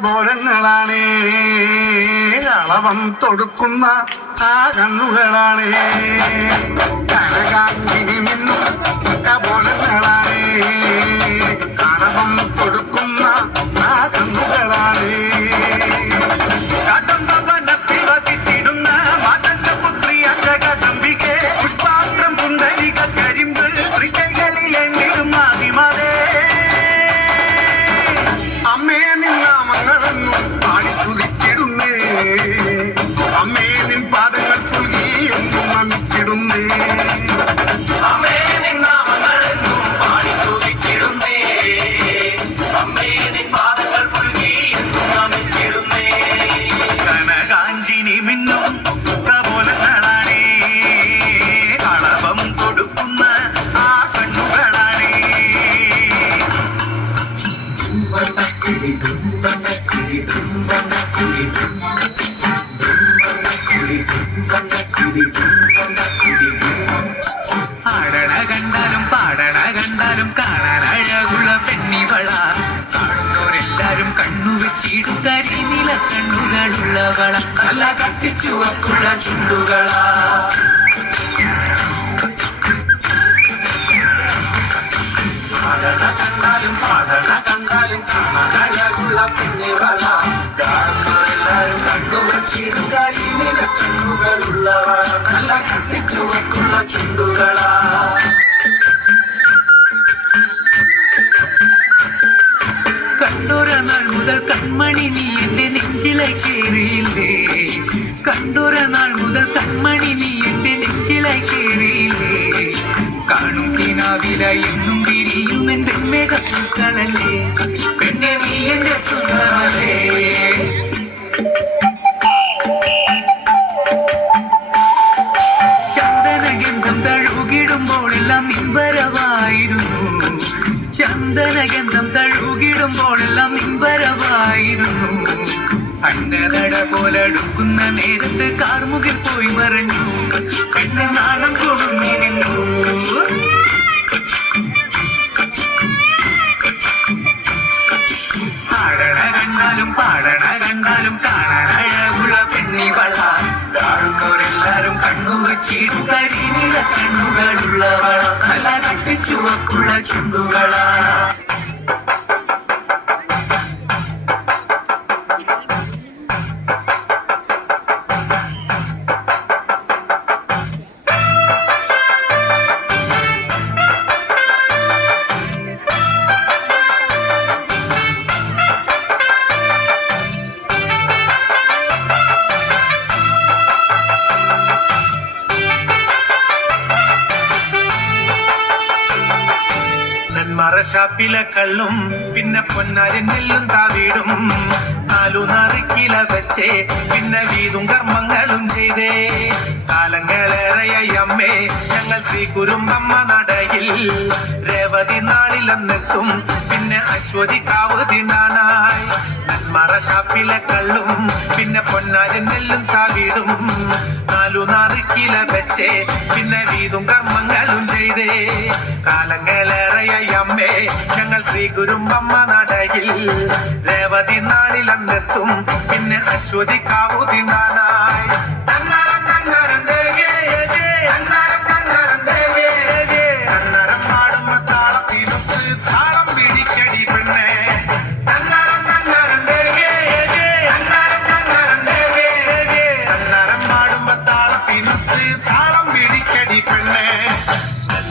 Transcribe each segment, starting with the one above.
കബോലങ്ങളാണേ കളവം തൊടുക്കുന്ന ആ കണ്ണുകളാണേ കനകാങ്കിനി മിന്നും കബോലങ്ങളാണേ കളവം കൊടുക്കുന്ന ആ കണ്ണുകളാണേ കദംബവനത്തിൽ വസിച്ചിടുന്ന മാതംഗപുത്രി അജഗദംബികെ പുഷ്പാത്രം പുണ്ടരിക കരിമ്പ് തൃക്കൈകളിൽ എണ്ണിടും ആദിമാതേ അമ്മേ നിന്നാമങ്ങളെന്നും പാടി സ്തുതിച്ചിടുന്നേ അമ്മേ നിൻ പാദങ്ങൾ പുൽകി എന്നും നമിച്ചിടുന്നേ അമ്മേ നിന്നാമങ്ങളെന്നും പാടി സ്തുതിച്ചിടുന്നേ അമ്മേ നിൻ പാദങ്ങൾ പുൽകി എന്നും നമിച്ചിടുന്നേ കനകാഞ്ചിനി മിന്നും കബോലങ്ങളാണേ കളവം കൊടുക്കുന്ന ആ കണ്ണുകളാണേ ആടണ കണ്ടാലും പാടണ കണ്ടാലും കാണാൻ അഴകുള്ള പെണ്ണിവള കാണുന്നവരെല്ലാരും കണ്ണു വെച്ചിടും കരിനില കണ്ണുകളുള്ളവള നല്ല കത്തിച്ചുവക്കുള്ള ചുണ്ടുകളാ പാടണ കണ്ടാലും കാണാൻ അഴകുള്ള പെണ്ണിവള കാണുന്നവരെല്ലാരും കണ്ണു വെച്ചിടും കരിനില കണ്ണുകളുള്ളവള നല്ല കത്തിച്ചുവക്കുള്ള ചുണ്ടുകളാ കണ്ടൊര നാൾ മുതൽ കൺമണി നീ എന്റെ നെഞ്ചിലായി കേറിയില്ലേ കണ്ടൊര നാൾ മുതൽ കൺമണി നീ എന്റെ നെഞ്ചിലായി കേറിയില്ലേ കാണും കിനാവിലായി എന്നും വിരിയും എന്റെ മേഘപ്പൂക്കളല്ലേ പെണ്ണെ നീ എന്റെ സുന്ദരമല്ലേ ചന്ദനഗന്ധം തഴുകിടുമ്പോഴെല്ലാം നിൻവരവായിരുന്നു ചന്ദനഗന്ധം തഴുകിടുമ്പോഴെല്ലാം നിൻവരവായിരുന്നു അന്നനട പോലടുക്കുന്ന നേരത്ത് കാർമുകിൽ പോയി മറഞ്ഞു പെണ്ണ് നാണം കൊടുങ്ങി നിന്നു ആടണ കണ്ടാലും പാടണ കണ്ടാലും കാണാൻ അഴകുള്ള പെണ്ണിവള കാണുന്നവരെല്ലാരും കണ്ണു വെച്ചിടും കരിനില കണ്ണുകളുള്ളവള നല്ല കട്ടിച്ചുവക്കുള്ള ചുണ്ടുകളാ മറഷാപ്പിലെ കള്ളും പിന്നെ പൊന്നാരി നെല്ലും താവിടും നാലു നറുക്കില വെച്ചേ പിന്നെ വീതും കർമ്മങ്ങളും ചെയ്തേ കാലങ്ങളേറെയായി അമ്മേ ഞങ്ങൾ ശ്രീ കുരുമ്പമ്മ നടയിൽ രേവതി നാളിലെന്നെത്തും പിന്നെ അശ്വതി കാവ് തിണ്ണാനായി മറഷാപ്പിലെ കള്ളും പിന്നെ പൊന്നാരി നെല്ലും താവിടും നാലു നറുക്കില വെച്ചേ പിന്നെ വീതും കർമ്മങ്ങളും ചെയ്തേ കാലങ്ങളേറെയായി അമ്മേ ഞങ്ങൾ ശ്രീ കുരുമ്പമ്മ നടയിൽ രേവതി നാളിലെന്നെത്തും പിന്നെ അശ്വതി കാവു തിണ്ണാനായി അന്നരം പാടുമ്പോ താളത്തിനൊത്ത് താളം പിടിക്കടി പെണ്ണേ അന്നരം പാടുമ്പോ താളത്തിനൊത്ത് താളം പിടിക്കടി പെണ്ണേ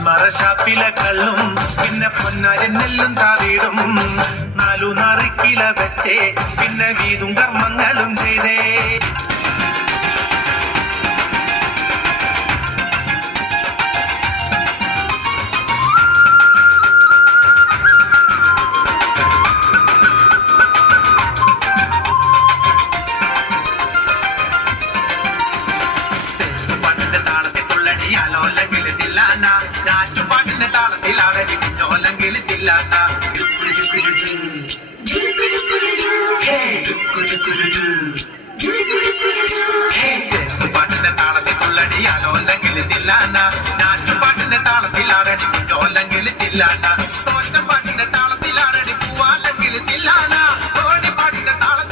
മറഷാപ്പിലെ കള്ളും പിന്നെ പൊന്നാരി നെല്ലും താവിടും നാലു നറുക്കില വെച്ചേ പിന്നെ വീതും കർമ്മങ്ങളും ചെയ്തേ പാട്ടിന്റെ താളത്തിൽ തുള്ളടിയാലോ അല്ലെങ്കിൽ തില്ലാന ഞാറ്റുപാട്ടിന്റെ താളത്തിലാണ് കുഞ്ഞോല്ലെങ്കിൽ തില്ലാന പാട്ടിന്റെ താളത്തിൽ തുള്ളടിയാലോ അല്ലെങ്കിൽ തില്ലാന ഞാറ്റുപാട്ടിന്റെ താളത്തിലാണ് കുഞ്ഞോല്ലെങ്കിൽ തില്ലാന തോറ്റപ്പാട്ടിന്റെ താളത്തിലാണ് പൂവാല്ലെങ്കിൽ തില്ലാന തോണിപ്പാട്ടിന്റെ താളത്തിൽ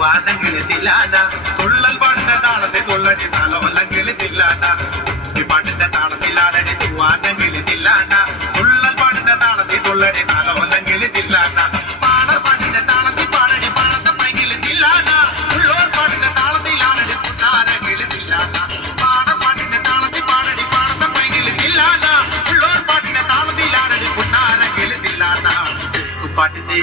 തൂവാനെങ്കിൽ തില്ലാന തുള്ളൽ പാട്ടിന്റെ താളത്തിൽ തുള്ളടി താലോലെങ്കിൽ തില്ലാന ഈ പാട്ടിന്റെ താളത്തിലാടടി തൂവാനെങ്കിൽ തില്ലാന തുള്ളൽ പാട്ടിന്റെ താളത്തിൽ തുള്ളടി താലോലെങ്കിൽ തില്ലാന പാടിന്റെ താളത്തിൽ പാടടി പാടത്തെ പൈകിൽ തില്ലാന ഉള്ളോർ പാട്ടിന്റെ താളത്തിലാടടി പുന്നാരെങ്കിൽ തില്ലാന പാടിന്റെ താളത്തിൽ പാടടി പാടത്തെ പൈകിൽ തില്ലാന ഉള്ളോർ പാട്ടിന്റെ താളത്തിലാടടി പുന്നാരെങ്കിൽ തില്ലാന പാട്ടിന്റെ